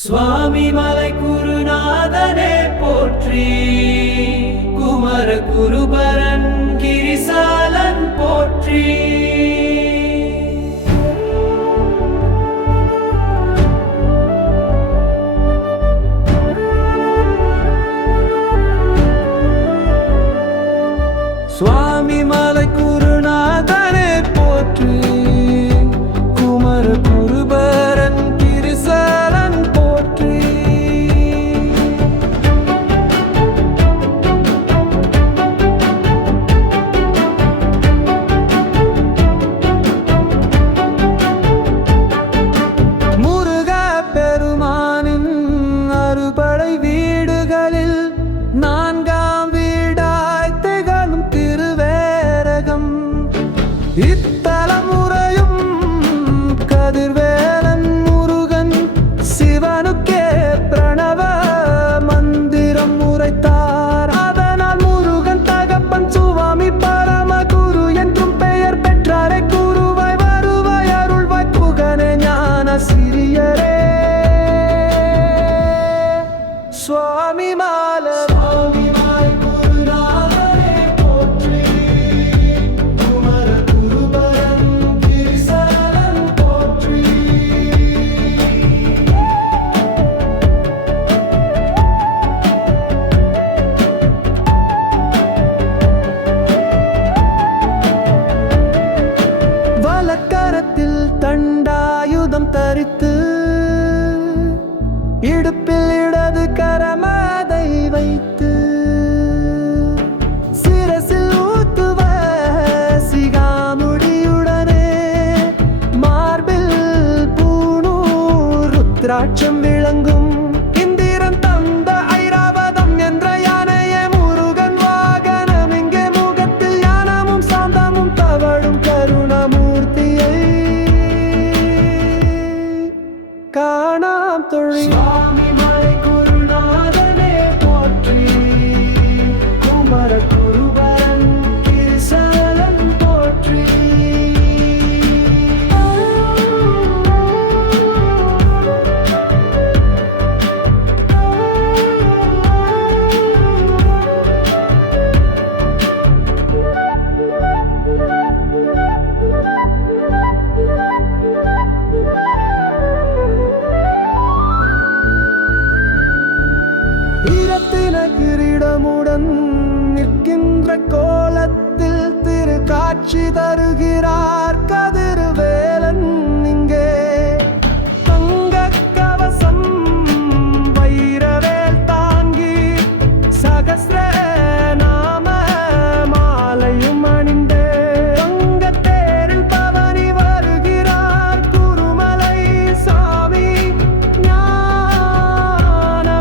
சுவாமி மலை குருநாதனே போற்றி, குமர குருபரன் கிரிசாலன் போற்றி. சுவாமி மலை குருநாதனே போற்றி, குமர குருபரன் கிரிசாலன் போற்றி. முருகா பெருமானின் அறுபடை வீடுகளில் நான்காம் வீடாய் திகழும் திருவேரகம். இத்தலமுறையும் கதிர்வேலன் முருகன் சிவனுக்கே பிரணவ மந்திரம் உரைத்தார். அதனால் முருகன் தகப்பன் சுவாமி பரமகுரு என்றும் பெயர் பெற்றாரே. குருவாய் வருவாய் அருள்வாய் புகனே ஞான சிறியரே. சுவாமி மாலை வலக்கரத்தில் தண்டாயுதம் தரித்து இடுப்பில் இடது கரமதை வைத்து சிரசில் ஊத்துவ சிகாமுடியுடனே மார்பில் பூணூர் ருத்ராட்சம் விளங்கும். இந்திரன் தந்த ஐராவதம் என்ற யானையே முருகன் வாகனம். இங்கே முகத்தில் ஞானமும் சாந்தமும் தவழும் கருணமூர்த்தியை காணாம் தொழில். சுவாமி மலை குருநாதனே போற்றி, குமர குருபரன் கிரிசாலன் போற்றி. இரத்தின கிரீடமுடன் நிற்கின்ற கோலத்தில் திரு காட்சி தருகிறார் கதிர்வேலன். இங்கே தங்க கவசம் வைரவேல் தாங்கி சகஸ்ர நாம மாலையும் அணிந்து தங்கத்தேரில் பவனி வருகிறார் குருமலை சாமி ஞானவேலனே.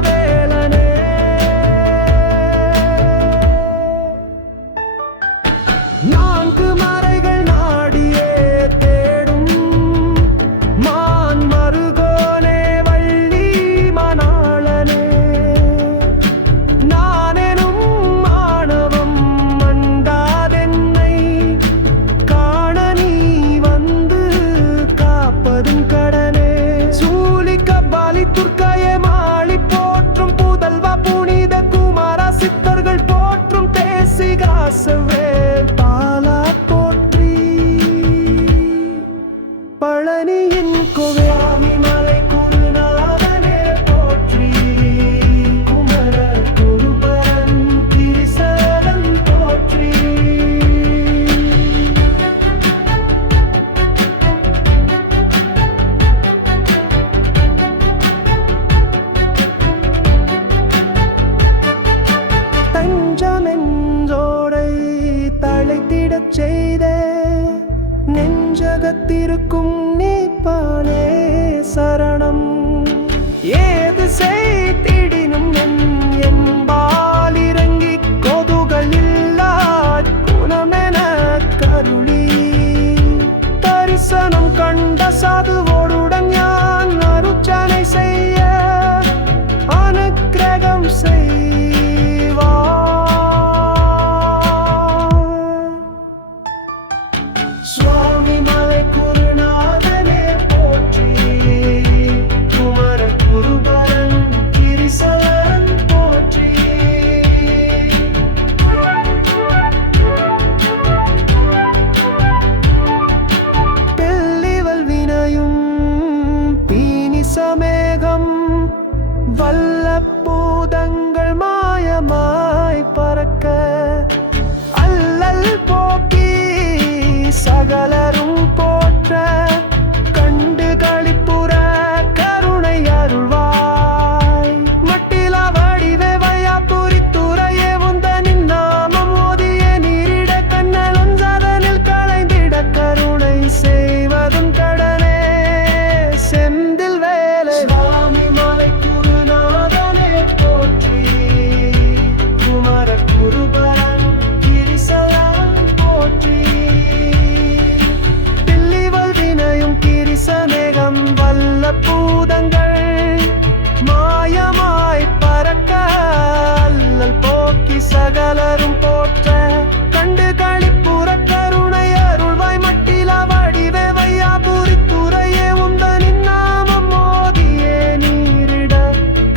நான்கு மறைகள் நாடியே தேடும் மான் மருகோனே வள்ளி மணாளனே. நானெனும் மாணவம் மண்டாதென்னை காண நீ வந்து காப்பதும் கடனே. சூலிக்க பாலி துர்க்கையே மாளி போற்றும் புதல்வா புனித குமாரா சித்தர்கள் போற்றும் தேசிகாசவேல் பாலா போற்றி. பழனியின் கோவில் மலை குருநாதனே போற்றி, குமர குருபரன் கிரிசாலன் போற்றி. தஞ்சமென்றோடை தழைத்திடச் செய்த நெஞ்சகத்திருக்கும் நீப்பானே சரணம். ஏது செய்திடினும் என்பால் இறங்கி கொதுகள் இல்லா குணமென கருளி தரிசனம் கண்ட சாதுவோடுடன் யான் அருச்சனை செய்ய அனுக்கிரகம் செய்வா. சுவாமி மலை குருநாதனே போற்றி, நேசமேகம் வல்ல பூதங்கள் மாயமாய் பறக்க அல்லல் போக்கி சகலரும் போற்ற கண்டு களிப்புற கருணை அருள்வாய் மட்டிலா வடிவே வையாபுரி துறையே உந்தனின் நாமம் ஓதிய நீரிட கண்ணலும் சதனில் களைந்திட கருணை செய்வதும் கடனே செந்தில் வேலை சுவாமி மலை குருநாதனே போற்றி குமர குருபரன் கிரிசலான் போற்றி பில்லிவல் வினையும் கிரிசமேகம் வல்ல பூதங்கள் மாயமாய் பறக்க அல்லல் போக்கி சகலரும் போற்ற கண்டு களிப்புற கருணை அருள்வாய் மட்டிலா வடிவே வையாபுரி துறையே உந்தனின் நாமம் மோதியே நீரிட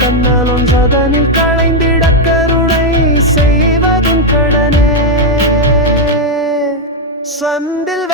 கண்ணலும் சதனில் களைந்திட கருணை செய்வதும் கடனே சந்தில்